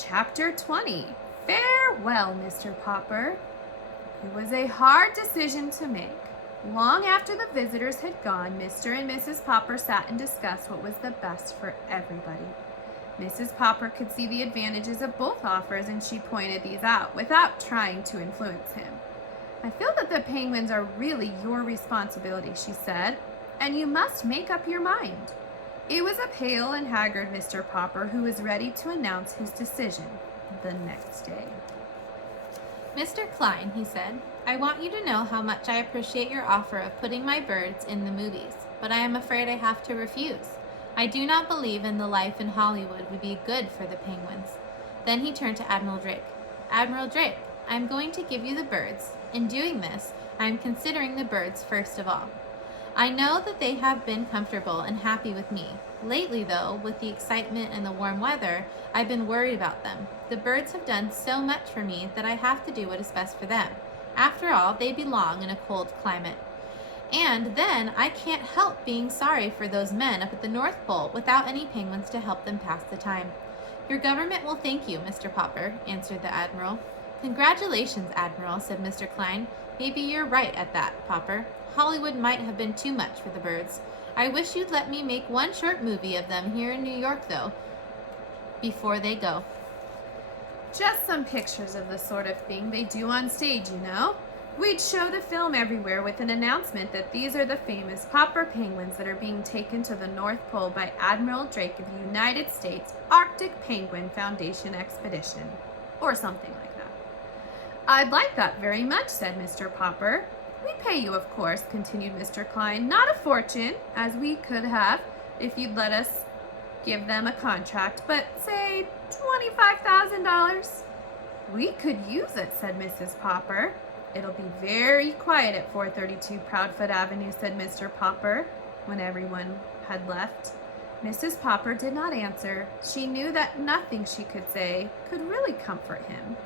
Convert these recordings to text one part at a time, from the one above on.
Chapter 20. Farewell, Mr. Popper. It was a hard decision to make. Long after the visitors had gone, Mr. and Mrs. Popper sat and discussed what was the best for everybody. Mrs. Popper could see the advantages of both offers, and she pointed these out without trying to influence him. I feel that the penguins are really your responsibility, she said, and you must make up your mind. It was a pale and haggard Mr. Popper who was ready to announce his decision the next day. Mr. Klein, he said, I want you to know how much I appreciate your offer of putting my birds in the movies, but I am afraid I have to refuse. I do not believe in the life in Hollywood would be good for the penguins. Then he turned to Admiral Drake. Admiral Drake, I am going to give you the birds. In doing this, I am considering the birds first of all. I know that they have been comfortable and happy with me. Lately, though, with the excitement and the warm weather, I've been worried about them. The birds have done so much for me that I have to do what is best for them. After all, they belong in a cold climate. And then I can't help being sorry for those men up at the North Pole without any penguins to help them pass the time. Your government will thank you, Mr. Popper, answered the Admiral. Congratulations, Admiral, said Mr. Klein. Maybe you're right at that, Popper. Hollywood might have been too much for the birds. I wish you'd let me make one short movie of them here in New York, though, before they go. Just some pictures of the sort of thing they do on stage, you know. We'd show the film everywhere with an announcement that these are the famous Popper penguins that are being taken to the North Pole by Admiral Drake of the United States Arctic Penguin Foundation Expedition, or something like that. I'd like that very much, said Mr. Popper. We pay you, of course, continued Mr. Klein, not a fortune, as we could have if you'd let us give them a contract, but say $25,000. We could use it, said Mrs. Popper. It'll be very quiet at 432 Proudfoot Avenue, said Mr. Popper, when everyone had left. Mrs. Popper did not answer. She knew that nothing she could say could really comfort him.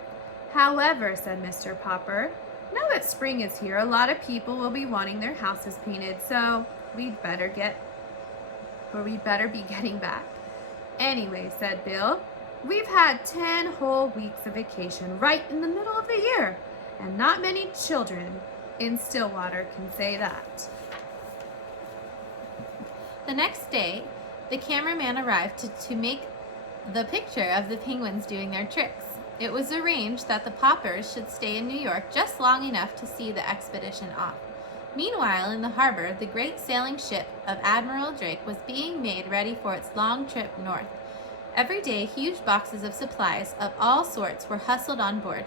However, said Mr. Popper, now that spring is here, a lot of people will be wanting their houses painted, so we'd better be getting back. Anyway, said Bill, we've had 10 whole weeks of vacation right in the middle of the year, and not many children in Stillwater can say that. The next day, the cameraman arrived to make the picture of the penguins doing their tricks. It was arranged that the Poppers should stay in New York just long enough to see the expedition off. Meanwhile, in the harbor, the great sailing ship of Admiral Drake was being made ready for its long trip north. Every day, huge boxes of supplies of all sorts were hustled on board.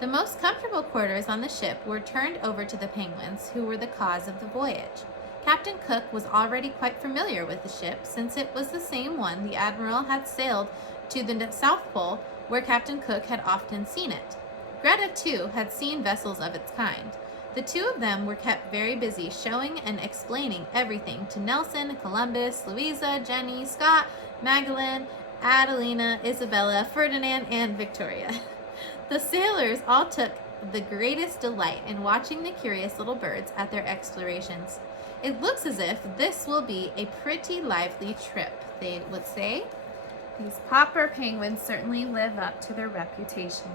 The most comfortable quarters on the ship were turned over to the penguins, who were the cause of the voyage. Captain Cook was already quite familiar with the ship, since it was the same one the Admiral had sailed to the South Pole, where Captain Cook had often seen it. Greta, too, had seen vessels of its kind. The two of them were kept very busy showing and explaining everything to Nelson, Columbus, Louisa, Jenny, Scott, Magdalene, Adelina, Isabella, Ferdinand, and Victoria. The sailors all took the greatest delight in watching the curious little birds at their explorations. It looks as if this will be a pretty lively trip, they would say. These Popper penguins certainly live up to their reputation.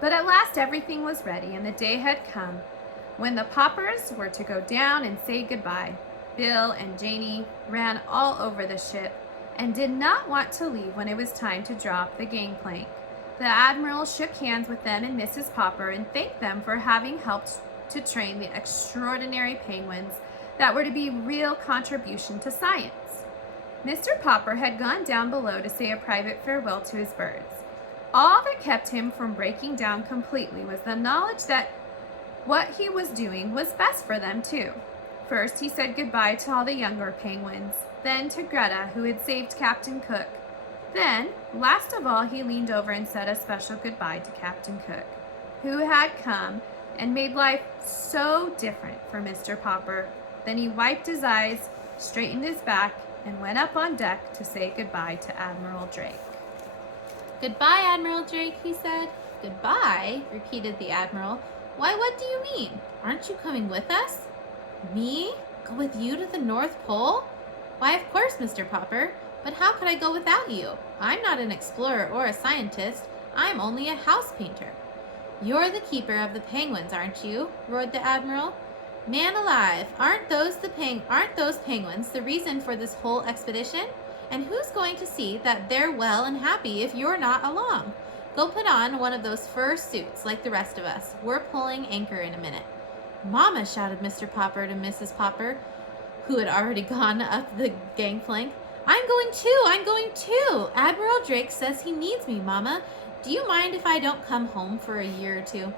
But at last everything was ready, and the day had come when the Poppers were to go down and say goodbye. Bill and Janie ran all over the ship and did not want to leave when it was time to drop the gangplank. The Admiral shook hands with them and Mrs. Popper and thanked them for having helped to train the extraordinary penguins that were to be real contribution to science. Mr. Popper had gone down below to say a private farewell to his birds. All that kept him from breaking down completely was the knowledge that what he was doing was best for them too. First, he said goodbye to all the younger penguins, then to Greta, who had saved Captain Cook. Then, last of all, he leaned over and said a special goodbye to Captain Cook, who had come and made life so different for Mr. Popper. Then he wiped his eyes, straightened his back, and went up on deck to say goodbye to Admiral Drake. Goodbye, Admiral Drake, he said. Goodbye, repeated the Admiral. Why, what do you mean? Aren't you coming with us? Me? Go with you to the North Pole? Why, of course, Mr. Popper. But how could I go without you? I'm not an explorer or a scientist. I'm only a house painter. You're the keeper of the penguins, aren't you? Roared the Admiral. Man alive, aren't those penguins the reason for this whole expedition? And who's going to see that they're well and happy if you're not along? Go put on one of those fur suits like the rest of us. We're pulling anchor in a minute. Mama, shouted Mr. Popper to Mrs. Popper, who had already gone up the gangplank. I'm going too. Admiral Drake says he needs me, Mama. Do you mind if I don't come home for a year or two?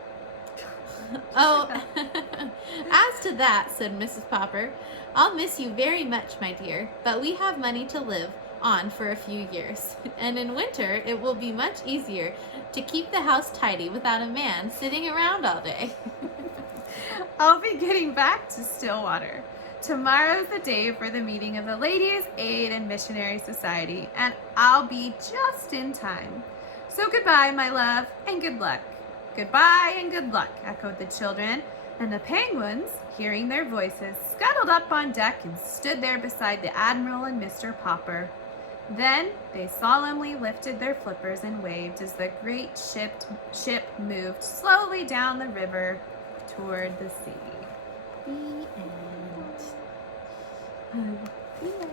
Oh, as to that, said Mrs. Popper, I'll miss you very much, my dear, but we have money to live on for a few years, and in winter it will be much easier to keep the house tidy without a man sitting around all day. I'll be getting back to Stillwater. Tomorrow's the day for the meeting of the Ladies' Aid and Missionary Society, and I'll be just in time. So goodbye, my love, and good luck. Goodbye and good luck, echoed the children, and the penguins, hearing their voices, scuttled up on deck and stood there beside the Admiral and Mr. Popper. Then they solemnly lifted their flippers and waved as the great ship moved slowly down the river toward the sea. The end. The end.